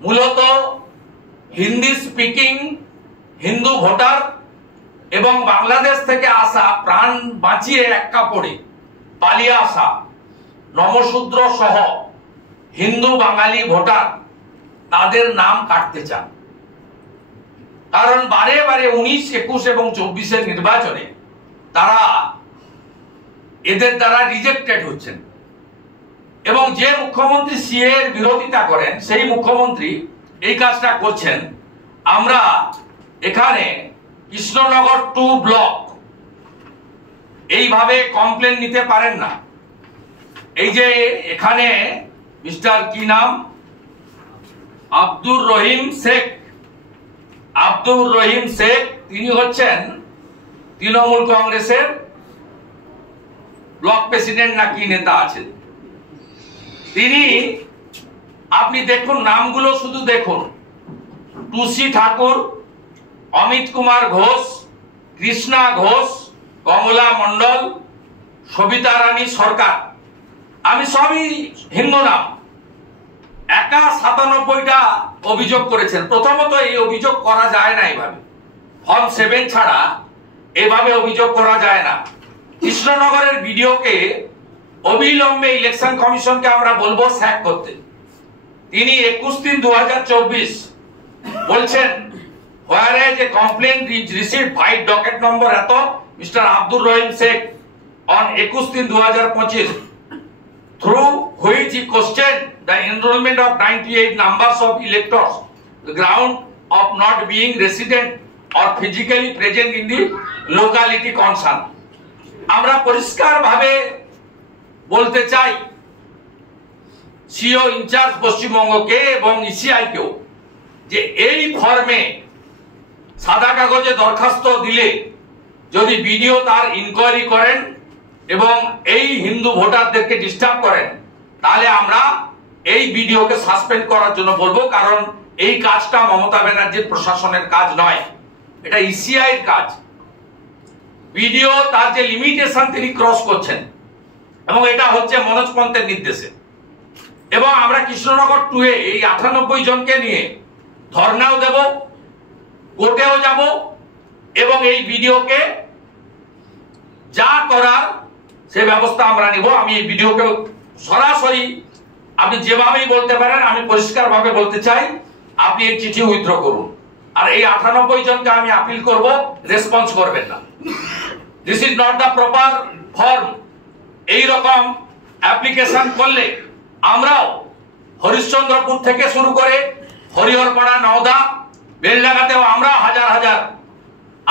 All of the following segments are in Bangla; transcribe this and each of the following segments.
মূলত হিন্দি স্পিকিং হিন্দু ভোটার এবং বাংলাদেশ থেকে আসা প্রাণ বাঁচিয়ে এক কাপড়ে পালিয়ে আসা নমশূদ্র সহ হিন্দু বাঙালি ভোটার তাদের নাম কাটতে চান। কারণ বারে বারে 19, 21 এবং 24-এর নির্বাচনে তারা এদের দ্বারা রিজেক্টেড হচ্ছেন এবং যে মুখ্যমন্ত্রী সিএ এর বিরোধিতা করেন সেই মুখ্যমন্ত্রী এই কাজটা করছেন। আমরা এখানে কৃষ্ণনগর 2 ব্লক এইভাবে কমপ্লেন নিতে পারেন না। এই যে এখানে মিস্টার কি নাম আব্দুর রহিম শেখ, তিনি হচ্ছেন তৃণমূল কংগ্রেসের ব্লক প্রেসিডেন্ট না কি নেতা আছেন। তিনি আপনি দেখুন নামগুলো, শুধু দেখুন, টুসি ঠাকুর, অমিত কুমার ঘোষ, কৃষ্ণা ঘোষ, কমলা মণ্ডল, সবিতা রানী সরকার, আমি সবই হিন্দু নাম। একা 97টা অভিযোগ করেছেন। প্রথমত এই অভিযোগ করা যায় না, এইভাবে ফর্ম 7 ছাড়া এভাবে অভিযোগ করা যায় না। কৃষ্ণনগরের ভিডিওকে অবিলম্বে ইলেকশন কমিশনকে আমরা বলবো স্যাক করতে। তিনি 21/3/2024 বলছেন whereas a complaint is received by docket number এত Mr. Abdur Rahim Sheikh on 21/3/2025 through which he questioned the enrollment of 98 numbers of electors the ground of not being resident or physically present in the locality concerned। আমরা পরিষ্কার ভাবে বলতে চাই সিও ইনচার্জ পশ্চিমবঙ্গকে এবং ইসিআই কেও যে এই ফর্মে সাদা কাগজে দরখাস্ত দিলে যদি বিডিও তার ইনকোয়ারি করেন এবং এই হিন্দু ভোটারদেরকে ডিস্টার্ব করেন তাহলে আমরা এই বিডিওকে সাসপেন্ড করার জন্য বলবো। কারণ এই কাজটা মমতা ব্যানার্জির প্রশাসনের কাজ নয়, এটা ইসিআই এর কাজ। বিডিও তার যে লিমিটেশন তিনি ক্রস করছেন এবং এটা হচ্ছে মনোজ পন্থের নির্দেশে। এবং আমরা কৃষ্ণনগর 2 এ এই 98 জনকে নিয়ে ধর্ণাও দেব, কোর্টেও যাব এবং এই ভিডিওকে যা করার সে ব্যবস্থা আমরা নিব। আমি এই ভিডিওকে সরাসরি আপনি যেভাবেই বলতে পারেন, আমি পরিষ্কারভাবে বলতে চাই আপনি এই চিঠি উইথড্র করুন। আর এই 98 জনকে আমি আপিল করব, রেসপন্স করবেন না। This is not the proper form. এই রকম অ্যাপ্লিকেশন করলে আমরাও হরিশ্চন্দ্রপুর থেকে শুরু করে হরিহরপাড়া, নওদা, বেলডাঙ্গাতেও আমরা হাজার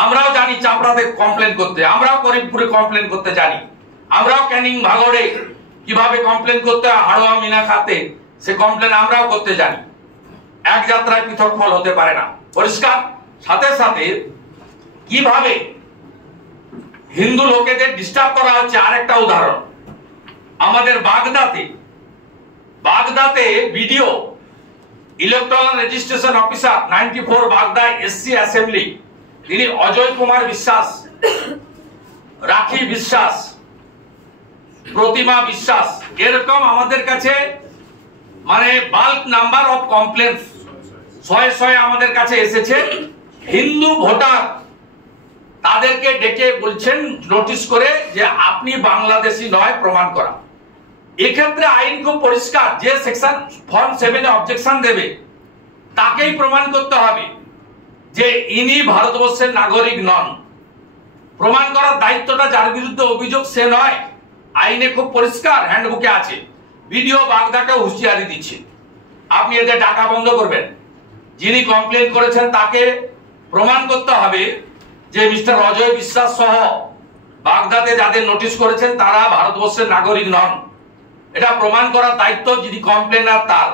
আমরাও জানি চাপড়াতে কমপ্লেন করতে, আমরাও করিমপুরে কমপ্লেন করতে জানি, আমরাও ক্যানিং ভাগড়ে কিভাবে কমপ্লেন করতে হয়, হাড়োয়া মিনাখাতে সে কমপ্লেন আমরাও করতে জানি। এক যাত্রায় পৃথক ফল হতে পারে না, পরিষ্কার। সাথে সাথে কিভাবে হিন্দু লোকেদের ডিস্টার্ব করা হচ্ছে আরেকটা উদাহরণ। আমাদের বাগদাতে ভিডিও ইলেকট্রাল রেজিস্ট্রেশন অফিসার 94 বাগদা এসসি অ্যাসেম্বলি, তিনি অজয় কুমার বিশ্বাস, রাখি বিশ্বাস, প্রতিমা বিশ্বাস, এরকম আমাদের কাছে মানে বাল্ক নাম্বার অফ কমপ্লেন্টস 100 আমাদের কাছে এসেছে। হিন্দু ভোটার তাদেরকে ডেকে বলছেন নোটিশ করে যে আপনি বাংলাদেশী নয় প্রমাণ করা। এক্ষেত্রে আইন খুব পরিষ্কার, যে সেকশন ফর্ম 7 এ অবজেকশন দেবে তাকেই প্রমাণ করতে হবে যে ইনি ভারতবর্ষের নাগরিক নন। প্রমাণ করার দায়িত্বটা যার বিরুদ্ধে অভিযোগ সে নয়, আইনে খুব পরিষ্কার, হ্যান্ডবুকে আছে। ভিডিও বাগদাকে হুঁশিয়ারি দিচ্ছে আপনি এদের ডাকা বন্ধ করবেন। যিনি কমপ্লেন করেছেন তাকে প্রমাণ করতে হবে যে মিস্টার অজয় বিশ্বাস সহ বাগদাতে যাদের নোটিশ করেছেন তারা ভারতবর্ষের নাগরিক নন। এটা প্রমাণ করার দায়িত্ব যিনি কমপ্লেনার তার,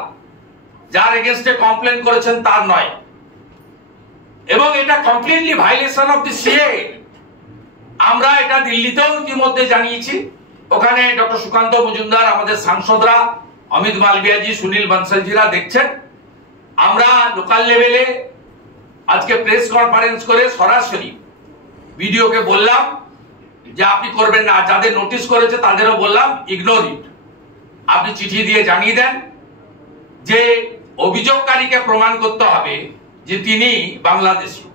যার এগেইনস্টে কমপ্লেন করেছেন তার নয়। এবং এটা completely violation of the CA. আমরা এটা দিল্লিতেও ইতিমধ্যে জানিয়েছি, ওখানে ডক্টর সুকান্ত মজুমদার, আমাদের সাংসদরা, অমিত মালভিয়াজি, সুনীল বনসলজিরা দেখছেন। আমরা লোকাল লেভেলে আজকে প্রেস কনফারেন্স করে সরাসরি ভিডিওকে বললাম যে আপনি করবেন না, যাদের নোটিশ করেছে তাদেরও বললাম ইগনোর ইট। আপনি চিঠি দিয়ে জানিয়ে দেন যে অভিযোগকারীকে প্রমাণ করতে হবে যে তিনি বাংলাদেশী।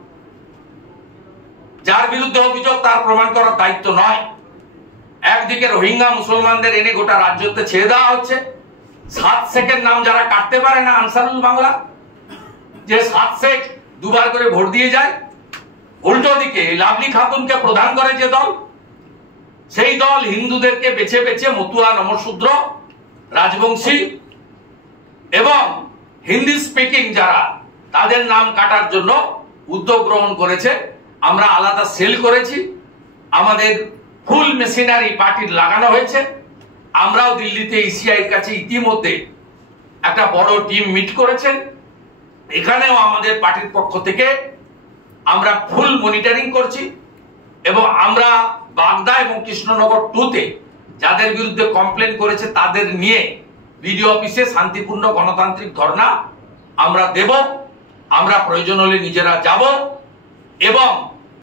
যার বিরুদ্ধে অভিযোগ তার প্রমাণ করার দায়িত্ব নয়। একদিকে রোহিঙ্গা মুসলমানদের এনে গোটা রাজ্যতে ছেড়ে দেওয়া হচ্ছে। 7 শেখের নাম যারা কাটতে পারে না, আনসারুল বাংলা, যে 7 শেখ দুবার করে ভোট দিয়ে যায়। উল্টো দিকে লাভলি খাতুনকে প্রধান করে যে দল, সেই দল হিন্দুদেরকে বেছে বেছে মতুয়া, নমশূদ্র, রাজবংশী এবং হিন্দি স্পিকিং যারা, তাদের নাম কাটার জন্য উদ্যোগ গ্রহণ করেছে। আমরা আলাদা সেল করেছি, আমাদের ফুল মেশিনারি পার্টির লাগানো হয়েছে। আমরাও দিল্লিতে ইসিআইয়ের কাছে ইতিমধ্যে একটা বড় টিম মিট করেছেন। এখানেও আমাদের পার্টির পক্ষ থেকে আমরা ফুল মনিটরিং করছি এবং আমরা বাগদা এবং কৃষ্ণনগর 2-তে যাদের বিরুদ্ধে কমপ্লেন করেছে তাদের নিয়ে বিডিও অফিসে শান্তিপূর্ণ গণতান্ত্রিক ধর্ণা আমরা দেব। আমরা প্রয়োজন হলে নিজেরা যাব এবং